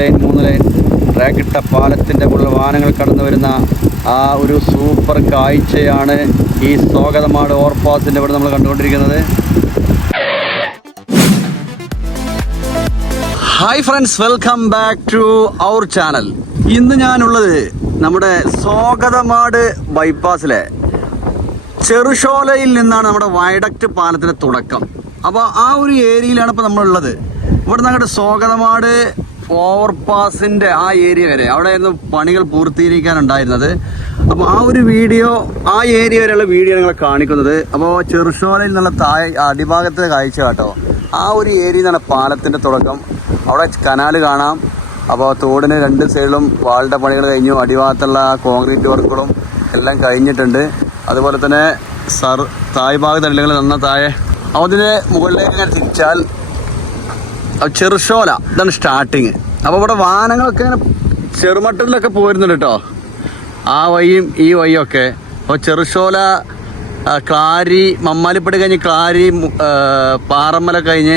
Line മൂന്ന് line. ട്രാക്കിട്ട പാലത്തിന്റെ മുകളിൽ വാഹനങ്ങൾ കടന്നു വരുന്ന ആ ഒരു സൂപ്പർ കാഴ്ചയാണ് ഈ സ്വാഗതമാണ് ഓവർപാസിന്റെ ഇവിടെ നമ്മൾ കണ്ടുകൊണ്ടിരിക്കുന്നത്. Hi friends welcome back to our channel ഇന്ന് ഞാനുള്ളത് നമ്മുടെ സ്വാഗതമാട് ബൈപ്പാസിലെ ചെറുഷോലയിൽ നിന്നാണ് നമ്മുടെ വയഡക്റ്റ് പാലത്തിന്റെ തുടക്കം. അപ്പോൾ ആ ഒരു ഏരിയയിലാണ് ഇപ്പോൾ നമ്മളുള്ളത്. ഇവിടെ നിന്ന് അങ്ങോട്ട് സ്വാഗതമാട് ഓവർപാസിന്റെ ആ ഏരിയ വരെ. അവിടെയായിരുന്നു പണികൾ പൂർത്തീകരിക്കാനുണ്ടായിരുന്നത്. അപ്പോൾ ആ ഒരു വീഡിയോ ആ ഏരിയ വരെയുള്ള വീഡിയോ നിങ്ങളെ കാണിക്കുന്നത്. അപ്പോൾ ചെറുശോലയിൽ നിന്നുള്ള താഴെ അടിഭാഗത്തെ കാഴ്ച കേട്ടോ. ആ ഒരു ഏരിയ നിന്നാണ് പാലത്തിന്റെ തുടക്കം. അവിടെ കനാൽ കാണാം. അപ്പോൾ തോടിന് രണ്ട് സൈഡിലും വാളിന്റെ പണികൾ കഴിഞ്ഞു. അടിഭാഗത്തുള്ള കോൺക്രീറ്റ് വർക്കുകളും എല്ലാം കഴിഞ്ഞിട്ടുണ്ട്. അതുപോലെ തന്നെ സർ തായ് ഭാഗത്ത് അല്ലെങ്കിൽ നന്ന താഴെ. അതിന് മുകളിലേക്ക് തിരിച്ചാൽ അത് ചെറുശോല ഇതാണ് സ്റ്റാർട്ടിങ് അപ്പോൾ ഇവിടെ വാഹനങ്ങളൊക്കെ ഇങ്ങനെ ചെറുമട്ടലിലൊക്കെ പോരുന്നുണ്ട് കേട്ടോ ആ വഴിയും ഈ വഴിയും ഒക്കെ. അപ്പോൾ ചെറുശോല ആ, ക്ലാരി മമ്മാലിപ്പടി കഴിഞ്ഞ് ക്ലാരി പാറമ്മല കഴിഞ്ഞ്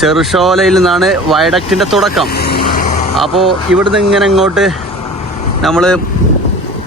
ചെറുശോലയിൽ നിന്നാണ് വയഡക്റ്റിന്റെ തുടക്കം. അപ്പോൾ ഇവിടുന്ന് ഇങ്ങനെ ഇങ്ങോട്ട് നമ്മൾ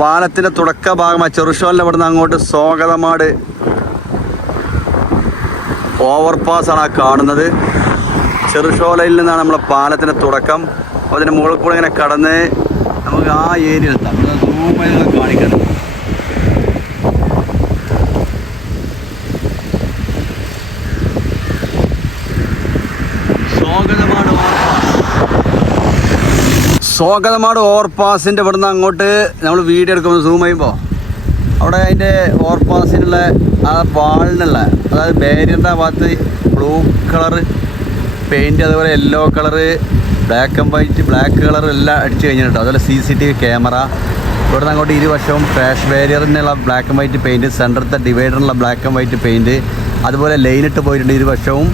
പാലത്തിന്റെ തുടക്ക ഭാഗമായി ചെറുശോലിന്റെ ഇവിടുന്ന് അങ്ങോട്ട് സ്വാഗതമാട് ഓവർപാസ് ആണ് കാണുന്നത്. ചെറുശോലയിൽ നിന്നാണ് നമ്മളെ പാലത്തിന്റെ തുടക്കം. അപ്പോൾ അതിന്റെ മുകളിൽ കൂടെ ഇങ്ങനെ കടന്ന് നമുക്ക് ആ ഏരിയ കാണിക്കണം ഇവിടെ ഓവർപാസിന്റെ ഇവിടുന്ന് അങ്ങോട്ട് നമ്മൾ വീഡിയോ എടുക്കുമ്പോൾ സൂം ചെയ്യുമ്പോൾ. അവിടെ അതിന്റെ ഓവർപാസിനുള്ള ആ വാളിനുള്ള അതായത് ബാരിയറിന്റെ ഭാഗത്ത് ബ്ലൂ കളറ് പെയിന്റ് അതുപോലെ yellow colour black and white black colour എല്ലാം അടിച്ചു കഴിഞ്ഞിട്ടുണ്ട്. അതുപോലെ C C T V camera ഇവിടുന്ന് അങ്ങോട്ട് ഇരുവശവും ക്രാഷ് ബാരിയറിനുള്ള ബ്ലാക്ക് ആൻഡ് വൈറ്റ് പെയിന്റ് സെന്ററത്തെ ഡിവൈഡറിനുള്ള ബ്ലാക്ക് ആൻഡ് വൈറ്റ് പെയിന്റ് അതുപോലെ ലൈനിട്ട് പോയിട്ടുണ്ട് ഇരുവശവും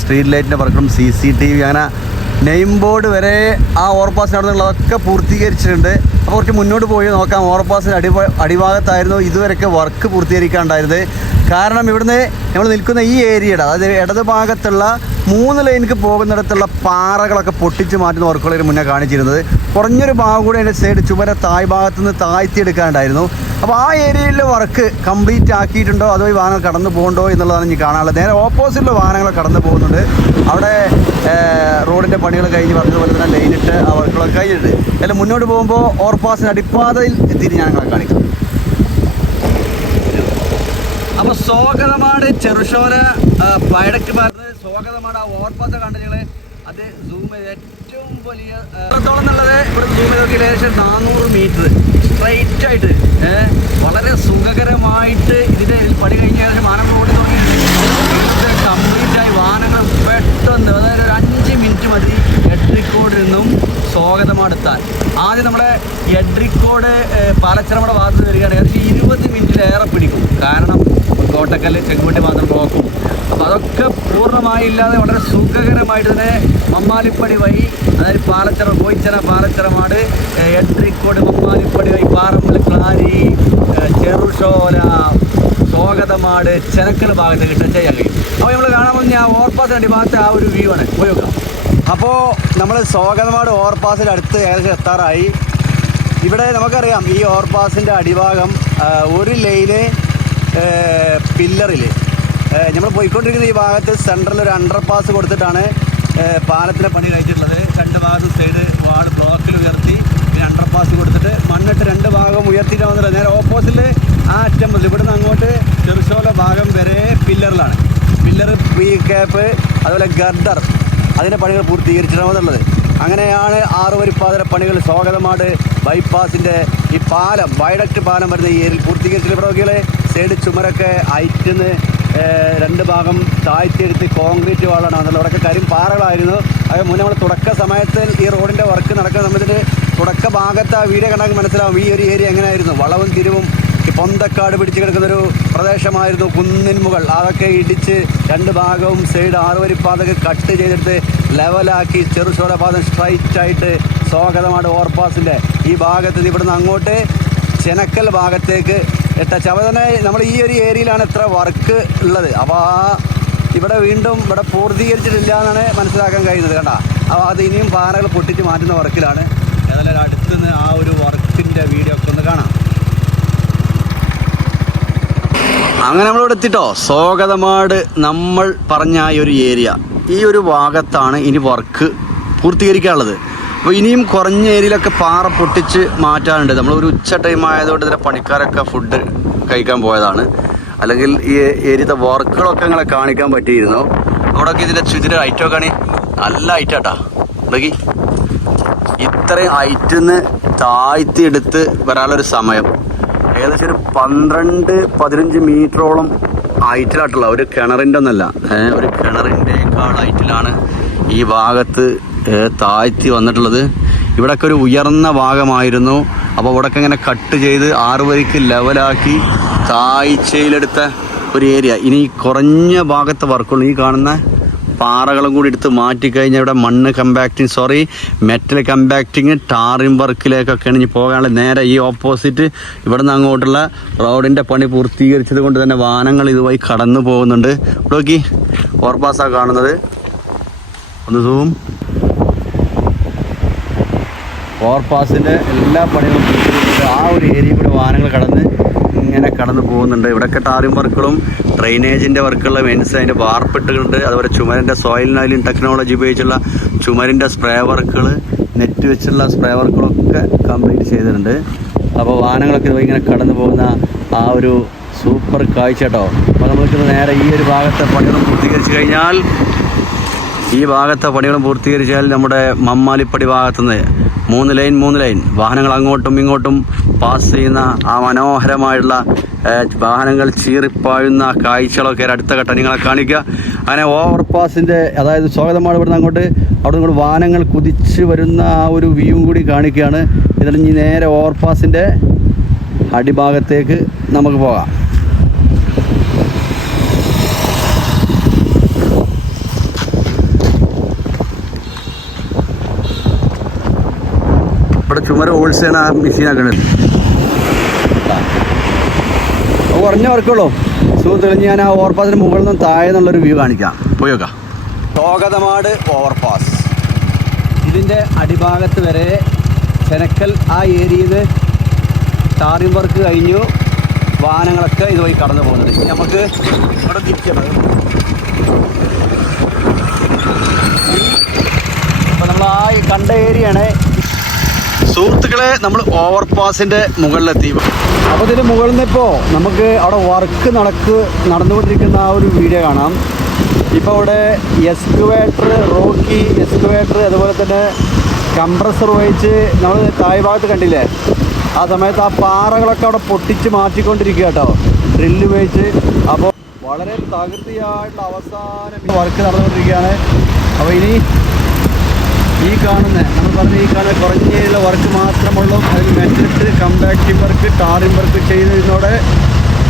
സ്ട്രീറ്റ് ലൈറ്റിന്റെ വർക്കും സി സി ടി വി അങ്ങനെ നെയിം ബോർഡ് വരെ ആ ഓവർപാസ് അവിടെ നിന്നുള്ളതൊക്കെ പൂർത്തീകരിച്ചിട്ടുണ്ട്. അപ്പോൾ കുറച്ച് മുന്നോട്ട് പോയി നോക്കാം. ഓവർപാസിന്റെ അടി അടിഭാഗത്തായിരുന്നു ഇതുവരെയൊക്കെ വർക്ക് പൂർത്തീകരിക്കാണ്ടായിരുന്നത്. കാരണം ഇവിടുന്ന് നമ്മൾ നിൽക്കുന്ന ഈ ഏരിയയുടെ അതായത് ഇടത് ഭാഗത്തുള്ള മൂന്ന് ലൈനിക്ക് പോകുന്നിടത്തുള്ള പാറകളൊക്കെ പൊട്ടിച്ച് മാറ്റുന്ന വർക്കുകളിൽ മുന്നേ കാണിച്ചിരുന്നത്. കുറഞ്ഞൊരു ഭാഗം കൂടി അതിന്റെ സൈഡ് ചുമര തായ് ഭാഗത്തു നിന്ന് താഴ്ത്തിയെടുക്കാണ്ടായിരുന്നു. അപ്പോൾ ആ ഏരിയയിലെ വർക്ക് കംപ്ലീറ്റ് ആക്കിയിട്ടുണ്ടോ? അതോ ഈ വാഹനങ്ങൾ കടന്നു പോകണ്ടോ എന്നുള്ളതാണ് ഇനി കാണാനുള്ളത്. നേരെ ഓപ്പോസിറ്റിലെ വാഹനങ്ങൾ കടന്നു പോകുന്നുണ്ട്. അവിടെ റോഡിന്റെ പണികൾ കഴിഞ്ഞ് പറഞ്ഞതുപോലെ തന്നെ ലൈനിട്ട് ആ വർക്കുകളൊക്കെ കഴിഞ്ഞിട്ടുണ്ട്. അതിൽ മുന്നോട്ട് പോകുമ്പോൾ ഓവർപാസിന് അടിപ്പാതയിൽ എത്തിയിട്ട് ഞാൻ നിങ്ങളെ കാണിക്കാം. അപ്പോൾ സ്വാഗതമാണ് ചെറുഷോര പഴക്ക് ഭാഗത്ത് സ്വാഗതമാണ് ആ ഓവർപാസ് കണ്ട് നിങ്ങൾ അത് സൂം ചെയ്ത് ഏറ്റവും വലിയ എത്രത്തോളം എന്നുള്ളത് ഇവിടെ സൂം ചെയ്ത് നോക്കി ഏകദേശം നാനൂറ് മീറ്റർ സ്ട്രൈറ്റ് ആയിട്ട് വളരെ സുഖകരമായിട്ട് ഇതിന്റെ പണി കഴിഞ്ഞ മാനം റോഡിൽ നോക്കി കംപ്ലീറ്റ് ആയി വാഹനങ്ങൾ പെട്ടെന്ന് അതായത് ഒരു അഞ്ച് മിനിറ്റ് മതി. എട്ടിക്കോട് നിന്നും സ്വാഗതമാടെത്താൻ ആദ്യം നമ്മുടെ എഡ്രിക്കോട് പാലച്ചിറമട ഭാഗത്ത് വരികയാണെങ്കിൽ ഏകദേശം ഇരുപത് മിനിറ്റിലേറെ പിടിക്കും. കാരണം കോട്ടക്കല്ല് ചെക്കുവണ്ടി മാത്രം ബ്ലോക്കും അപ്പോൾ അതൊക്കെ പൂർണമായി ഇല്ലാതെ വളരെ സുഖകരമായിട്ട് തന്നെ മമ്മാലിപ്പടി വഴി അതായത് പാലച്ചിറ കോയിച്ചിറ പാലച്ചിറമാട് എട്രിക്കോട് മമ്മാലിപ്പടി വഴി പാറമ്പള്ളി ക്ലാരി ചെറുഷോല സ്വാഗതമാട് ചെനക്കൽ ഭാഗത്ത് കിട്ടും ചെയ്യാൻ കഴിയും. അപ്പോൾ നമ്മൾ കാണാൻ പോകുന്ന ആ ഓവർപാസ് ഭാഗത്തെ ആ ഒരു വ്യൂ ആണ്. പോയി നോക്കാം. അപ്പോൾ നമ്മൾ സ്വാഗതമാട് ഓവർപാസിന്റെ അടുത്ത് ഏകദേശം എത്താറായി. ഇവിടെ നമുക്കറിയാം ഈ ഓവർപാസിന്റെ അടിഭാഗം ഒരു ലൈന് പില്ലറിൽ നമ്മൾ പോയിക്കൊണ്ടിരിക്കുന്ന ഈ ഭാഗത്ത് സെൻട്രൽ ഒരു അണ്ടർ പാസ് കൊടുത്തിട്ടാണ് പാലത്തിന്റെ പണി കഴിച്ചിട്ടുള്ളത് രണ്ട് ഭാഗത്ത് സൈഡ് വാൾ ബ്ലോക്കിൽ ഉയർത്തി പിന്നെ അണ്ടർ പാസ് കൊടുത്തിട്ട് മണ്ണിട്ട് രണ്ട് ഭാഗം ഉയർത്തിയിട്ട് വന്നിട്ട് നേരെ ഓപ്പോസിറ്റിൽ ആ അറ്റം മുതൽ ഇവിടുന്ന് അങ്ങോട്ട് ചെറുശോല ഭാഗം വരെ പില്ലറിലാണ്. പില്ലർ ബി ക്യാപ്പ് അതുപോലെ ഗർഡർ അതിന്റെ പണികൾ പൂർത്തീകരിച്ചിട്ടാണെന്നുള്ളത് അങ്ങനെയാണ് ആറ് വരിപ്പാതര പണികൾ സ്വാഗതമാട് ബൈപ്പാസിന്റെ ഈ പാലം വയഡക്ട് പാലം വരുന്ന ഈ ഏരിയയിൽ പൂർത്തീകരിച്ചിട്ട് പ്രവൃത്തികളെ സൈഡ് ചുമരൊക്കെ അയറ്റുന്ന് രണ്ട് ഭാഗം താഴ്ത്തിയെടുത്ത് കോൺക്രീറ്റ് വാളാണ്. വന്നത് അവിടെയൊക്കെ കരിം പാറകളായിരുന്നു. അത് മുന്നേ നമ്മൾ തുടക്ക സമയത്ത് ഈ റോഡിന്റെ വർക്ക് നടക്കുന്ന സമയത്തിന് തുടക്ക ഭാഗത്ത് ആ വീഡിയോ കണ്ടാൽ മനസ്സിലാവും ഈ ഒരു ഏരിയ എങ്ങനെയായിരുന്നു. വളവും തിരിവും പൊന്തക്കാട് പിടിച്ചു കിടക്കുന്നൊരു പ്രദേശമായിരുന്നു കുന്നിൻ മുകൾ. അതൊക്കെ ഇടിച്ച് രണ്ട് ഭാഗവും സൈഡ് ആറുവരിപ്പാതൊക്കെ കട്ട് ചെയ്തിട്ട് ലെവലാക്കി ചെറുശോല പാദം സ്ട്രൈറ്റ് ആയിട്ട് സ്വാഗതമാണ് ഓവർപാസിന്റെ ഈ ഭാഗത്ത് ഇവിടുന്ന് അങ്ങോട്ട് ചെനക്കൽ ഭാഗത്തേക്ക് എട്ട ചവതന നമ്മൾ ഈ ഒരു ഏരിയയിലാണ് ഇത്ര വർക്ക് ഉള്ളത്. അപ്പോൾ ആ ഇവിടെ വീണ്ടും ഇവിടെ പൂർത്തീകരിച്ചിട്ടില്ല എന്നാണ് മനസ്സിലാക്കാൻ കഴിയുന്നത് കണ്ട. അപ്പോൾ അത് ഇനിയും പാറകൾ പൊട്ടിച്ച് മാറ്റുന്ന വർക്കിലാണ് ഏതായാലും അടുത്തുനിന്ന് ആ ഒരു വർക്കിന്റെ വീഡിയോ ഒക്കെ ഒന്ന് കാണാം. അങ്ങനെ നമ്മളിവിടെ എത്തിട്ടോ? സ്വാഗതമാട് നമ്മൾ പറഞ്ഞ ഈ ഒരു ഏരിയ. ഈ ഒരു ഭാഗത്താണ് ഇനി വർക്ക് പൂർത്തീകരിക്കാനുള്ളത്. അപ്പോൾ ഇനിയും കുറഞ്ഞ ഏരിയയിലൊക്കെ പാറ പൊട്ടിച്ച് മാറ്റാനുണ്ട്. നമ്മൾ ഒരു ഉച്ച ടൈം ആയതുകൊണ്ട് ഇതിന്റെ പണിക്കാരൊക്കെ ഫുഡ് കഴിക്കാൻ പോയതാണ്. അല്ലെങ്കിൽ ഈ ഏരിയത്തെ വർക്കുകളൊക്കെ ഇങ്ങനെ കാണിക്കാൻ പറ്റിയിരുന്നു. അവിടെയൊക്കെ ഇതിന്റെ ചുതിര ഐറ്റമൊക്കെ ആണ്. നല്ല ഐറ്റാട്ടാ ഇത്രയും ഐറ്റിന്ന് താഴ്ത്തി എടുത്ത് വരാനുള്ളൊരു സമയം. ഏകദേശം ഒരു പന്ത്രണ്ട് പതിനഞ്ച് മീറ്ററോളം ഹൈറ്റിലായിട്ടുള്ള ഒരു കിണറിന്റെ ഒന്നല്ല. ഒരു കിണറിന്റെക്കാൾ ഹൈറ്റിലാണ് ഈ ഭാഗത്ത് താഴ്ത്തി വന്നിട്ടുള്ളത്. ഇവിടൊക്കെ ഒരു ഉയർന്ന ഭാഗമായിരുന്നു. അപ്പോൾ ഇവിടൊക്കെ ഇങ്ങനെ കട്ട് ചെയ്ത് ആറ് വരിക്ക് ലെവലാക്കി താഴ്ചയിലെടുത്ത ഒരു ഏരിയ. ഇനി കുറഞ്ഞ ഭാഗത്തെ വർക്കുള്ളൂ ഈ കാണുന്ന പാറകളും കൂടി എടുത്ത് മാറ്റിക്കഴിഞ്ഞാൽ ഇവിടെ മണ്ണ് compacting sorry metal compacting tarring വർക്കിലേക്കൊക്കെയാണ് ഇനി പോകാനുള്ള നേരെ ഈ ഓപ്പോസിറ്റ് ഇവിടെ നിന്ന് അങ്ങോട്ടുള്ള റോഡിന്റെ പണി പൂർത്തീകരിച്ചത് കൊണ്ട് തന്നെ വാഹനങ്ങൾ ഇതുമായി കടന്നു പോകുന്നുണ്ട്. നോക്കി ഓർപ്പാസാണ് കാണുന്നത്. ഒന്ന് സൂം ഓവർപാസിന്റെ എല്ലാ പണികളും ആ ഒരു ഏരിയ കൂടെ വാഹനങ്ങൾ കടന്ന് ഇങ്ങനെ കടന്നു പോകുന്നുണ്ട്. ഇവിടെയൊക്കെ ടാറിംഗ് വർക്കുകളും ഡ്രെയിനേജിന്റെ വർക്കുള്ള മെയിൻസ് അതിന്റെ വാർപ്പിട്ടുകളുണ്ട്. അതുപോലെ ചുമരിന്റെ സോയിൽ ടെക്നോളജി ഉപയോഗിച്ചുള്ള ചുമരിന്റെ സ്പ്രേ വർക്കുകൾ നെറ്റ് വെച്ചുള്ള സ്പ്രേ വർക്കുകളൊക്കെ കംപ്ലീറ്റ് ചെയ്തിട്ടുണ്ട്. അപ്പോൾ വാഹനങ്ങളൊക്കെ ഇങ്ങനെ കടന്നു പോകുന്ന ആ ഒരു സൂപ്പർ കാഴ്ച കേട്ടോ. അപ്പോൾ നമ്മൾക്ക് നേരെ ഈ ഒരു ഭാഗത്തെ പണികളും പൂർത്തീകരിച്ച് കഴിഞ്ഞാൽ ഈ ഭാഗത്തെ പണികളും പൂർത്തീകരിച്ചാൽ നമ്മുടെ മമ്മാലിപ്പടി ഭാഗത്തുനിന്ന് മൂന്ന് ലൈൻ മൂന്ന് ലൈൻ. വാഹനങ്ങൾ അങ്ങോട്ടും ഇങ്ങോട്ടും പാസ് ചെയ്യുന്ന ആ മനോഹരമായുള്ള ഏഹ്, വാഹനങ്ങൾ ചീറിപ്പായുന്ന കാഴ്ചകളൊക്കെ അടുത്ത ഘട്ടം നിങ്ങളെ കാണിക്കുക. അങ്ങനെ ഓവർ പാസിന്റെ അതായത് സ്വാഗതമാണ് ഇവിടുന്ന് അങ്ങോട്ട്. അവിടെ നിന്ന് വാഹനങ്ങൾ കുതിച്ച് വരുന്ന ആ ഒരു വ്യൂ കൂടി കാണിക്കുകയാണ്. എന്നിട്ട് ഇനി നേരെ ഓവർ പാസിന്റെ അടിഭാഗത്തേക്ക് നമുക്ക് പോകാം. ഇവിടെ ചുമര ഹോൾസെയിൽ ആ മെഷീനാക്കണത് കുറഞ്ഞ വർക്കുള്ളൂ. സുഹൃത്തുക്കൾ ഞാൻ ആ ഓവർപാസിന് മുകളിൽ നിന്ന് താഴെ നിന്നുള്ളൊരു വ്യൂ കാണിക്കാം. പോയി നോക്കാം സ്വാഗതമാട് ഓവർപാസ് ഇതിന്റെ അടിഭാഗത്ത് വരെ ചെനക്കൽ ആ ഏരിയയിൽ ടാറിംഗ് വർക്ക് കഴിഞ്ഞു. വാഹനങ്ങളൊക്കെ ഇതുവഴി കടന്നു പോകുന്നത്. നമുക്ക് ഇവിടെ തിരിച്ചത് അപ്പോൾ നമ്മൾ ആ കണ്ട ഏരിയയാണ് സുഹൃത്തുക്കളെ നമ്മൾ ഓവർപാസിന്റെ മുകളിലെത്തി. അപ്പോൾ ഇതിന് മുകളിൽ നിന്ന് ഇപ്പോൾ നമുക്ക് അവിടെ വർക്ക് നടക്ക് നടന്നുകൊണ്ടിരിക്കുന്ന ആ ഒരു വീഡിയോ കാണാം. ഇപ്പോൾ അവിടെ എക്സ്കുവേറ്റർ റോക്കി എക്സ്കുവേറ്റർ അതുപോലെ തന്നെ കംപ്രസർ ഉപയോഗിച്ച് നമ്മൾ തായ് ഭാഗത്ത് കണ്ടില്ലേ? ആ സമയത്ത് ആ പാറകളൊക്കെ അവിടെ പൊട്ടിച്ച് മാറ്റിക്കൊണ്ടിരിക്കുക കേട്ടോ. ഡ്രില്ല് ഉപയോഗിച്ച്. അപ്പോൾ വളരെ തകൃതിയായിട്ടുള്ള അവസാനം വർക്ക് നടന്നുകൊണ്ടിരിക്കുകയാണ്. അപ്പോൾ ഇനി ഈ കാണുന്ന നമ്മൾ പറഞ്ഞ ഈ കാണുന്ന കുറഞ്ഞ വർക്ക് മാത്രമുള്ളൂ. അതിൽ മെറ്റിട്ട് കമ്പാക്റ്റിംഗ് വർക്ക് ടാറിംഗ് വർക്ക് ചെയ്യുന്നതിനോടെ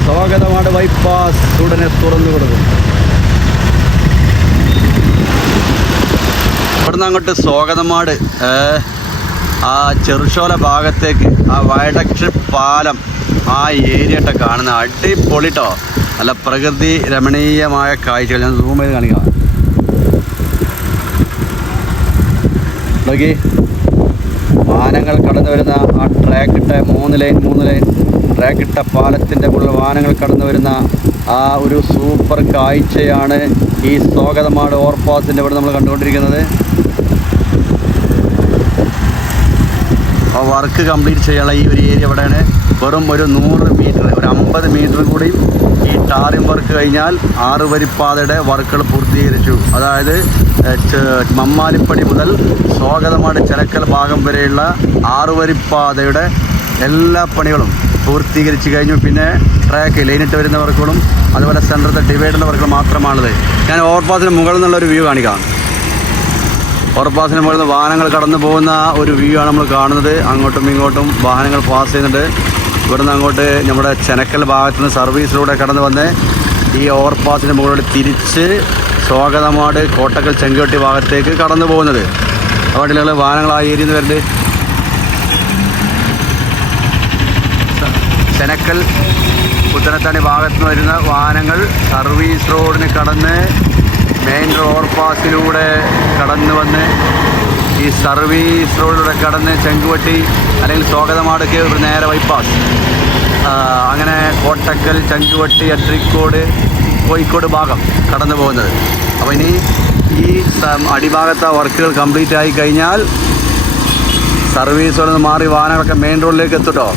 സ്വാഗതമാണ് ബൈപ്പാസ് ഉടനെ തുറന്നു കൊടുക്കും ഇവിടുന്ന് അങ്ങോട്ട് സ്വാഗതമാട് ആ ചെറുശോല ഭാഗത്തേക്ക് ആ വയഡക്ട് പാലം ആ ഏരിയ ഇട്ട കാണുന്ന അടിപൊളിട്ടോ നല്ല പ്രകൃതി രമണീയമായ കാഴ്ചകൾ. ഞാൻ സൂം ചെയ്ത് കാണിക്കാം. നോക്കി. വാഹനങ്ങൾ കടന്നു വരുന്ന ആ ട്രാക്ക് ഇട്ട മൂന്ന് ലൈൻ മൂന്ന് ലൈൻ ട്രാക്ക് ഇട്ട പാലത്തിന്റെ മുകളിൽ വാഹനങ്ങൾ കടന്നു വരുന്ന ആ ഒരു സൂപ്പർ കാഴ്ചയാണ് ഈ സ്വാഗതമാണ് ഓവർപാസിന്റെ ഇവിടെ നമ്മൾ കണ്ടുകൊണ്ടിരിക്കുന്നത്. ആ വർക്ക് കംപ്ലീറ്റ് ചെയ്യാനുള്ള ഈ ഒരു ഏരിയ ഇവിടെയാണ്. വെറും ഒരു നൂറ് മീറ്റർ ഒരു അമ്പത് മീറ്റർ കൂടി ഈ ടാറിംഗ് വർക്ക് കഴിഞ്ഞാൽ ആറ് വരിപ്പാതയുടെ വർക്കുകൾ പൂർത്തീകരിച്ചു. അതായത് മമ്മാലിപ്പടി മുതൽ സ്വാഗതമാട് ചെനക്കൽ ഭാഗം വരെയുള്ള ആറ് വരിപ്പാതയുടെ എല്ലാ പണികളും പൂർത്തീകരിച്ച് കഴിഞ്ഞു. പിന്നെ ട്രാക്ക് ലൈനിട്ട് വരുന്ന വർക്കുകളും അതുപോലെ സെന്ററത്തെ ഡിവൈഡറിന്റെ വർക്കുകൾ മാത്രമാണുള്ളത് ഞാൻ ഓവർപാസിന് മുകളിൽ നിന്നുള്ള ഒരു വ്യൂ കാണിക്കാം. ഓവർപാസിന് മുകളിൽ നിന്ന് വാഹനങ്ങൾ കടന്നു പോകുന്ന ഒരു വ്യൂ ആണ് നമ്മൾ കാണുന്നത്. അങ്ങോട്ടും ഇങ്ങോട്ടും വാഹനങ്ങൾ പാസ് ചെയ്യുന്നുണ്ട്. ഇവിടുന്ന് അങ്ങോട്ട് നമ്മുടെ ചെനക്കൽ ഭാഗത്തു നിന്ന് സർവീസിലൂടെ കടന്നു വന്ന് ഈ ഓവർപാസിന് മുകളിൽ തിരിച്ച് സ്വാഗതമാട് കോട്ടക്കൽ ചെങ്കോട്ടി ഭാഗത്തേക്ക് കടന്നു പോകുന്നത്. വണ്ടികൾ വാഹനങ്ങൾ ആ ഏരിയയിൽ നിന്ന് വരുന്നത് ചെനക്കൽ പുത്തനത്താണി ഭാഗത്ത് നിന്ന് വരുന്ന വാഹനങ്ങൾ സർവീസ് റോഡിന് കടന്ന് മെയിൻ ഓവർപാസിലൂടെ കടന്നു വന്ന് ഈ സർവീസ് റോഡിലൂടെ കടന്ന് ചെങ്കുവട്ടി അല്ലെങ്കിൽ സ്വാഗതമാടൊക്കെ ഒരു നേരെ ബൈപ്പാസ് അങ്ങനെ കോട്ടക്കൽ ചെങ്കുവട്ടി അട്രിക്കോട് കോഴിക്കോട് ഭാഗം കടന്നു പോകുന്നത്. അപ്പോൾ ഇനി ഈ അടിഭാഗത്തെ വർക്കുകൾ കംപ്ലീറ്റ് ആയി കഴിഞ്ഞാൽ സർവീസ് നിന്ന് മാറി വാഹനങ്ങളൊക്കെ മെയിൻ റോഡിലേക്ക് എത്തുട്ടോ.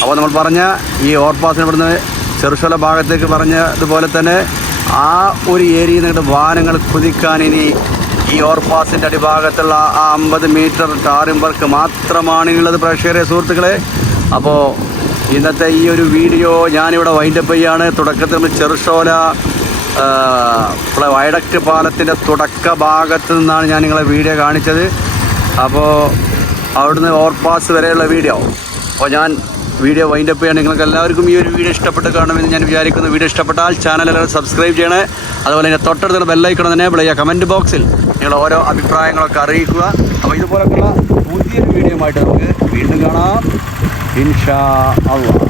അപ്പോൾ നമ്മൾ പറഞ്ഞ ഈ ഓവർപാസിന് ഇവിടുന്ന് ചെറുശല ഭാഗത്തേക്ക് പറഞ്ഞതുപോലെ തന്നെ ആ ഒരു ഏരിയയിൽ നിന്നിട്ട് വാഹനങ്ങൾ കുതിക്കാൻ ഇനി ഈ ഓവർപാസിന്റെ അടിഭാഗത്തുള്ള ആ അമ്പത് മീറ്റർ ടാറിംഗ് വർക്ക് മാത്രമാണ് ഉള്ളത് പ്രേക്ഷകരെ സുഹൃത്തുക്കളെ. അപ്പോൾ ഇന്നത്തെ ഈ ഒരു വീഡിയോ ഞാനിവിടെ വൈൻഡപ്പ് ചെയ്യാണ്. തുടക്കത്തിൽ നമ്മൾ ചെറുഷോല വയഡക്ട് പാലത്തിന്റെ തുടക്ക ഭാഗത്ത് നിന്നാണ് ഞാൻ നിങ്ങളെ വീഡിയോ കാണിച്ചത്. അപ്പോൾ അവിടുന്ന് ഓവർപാസ് വരെയുള്ള വീഡിയോ. അപ്പോൾ ഞാൻ വീഡിയോ വൈൻഡപ്പ് ചെയ്യാണ്. നിങ്ങൾക്ക് എല്ലാവർക്കും ഈ ഒരു വീഡിയോ ഇഷ്ടപ്പെട്ട് കാണുമെന്ന് ഞാൻ വിചാരിക്കുന്നു. വീഡിയോ ഇഷ്ടപ്പെട്ടാൽ ചാനൽ എല്ലാവരും സബ്സ്ക്രൈബ് ചെയ്യണേ. അതുപോലെ തന്നെ തൊട്ടടുത്തുള്ള ബെല്ലൈക്കണം തന്നെ വിളിക്കുക കമന്റ് ബോക്സിൽ നിങ്ങളുടെ ഓരോ അഭിപ്രായങ്ങളൊക്കെ അറിയിക്കുക. അപ്പോൾ ഇതുപോലെയുള്ള പുതിയൊരു വീഡിയോ ആയിട്ട് നമുക്ക് വീണ്ടും കാണാം. ഇൻഷാ അള്ളാഹ്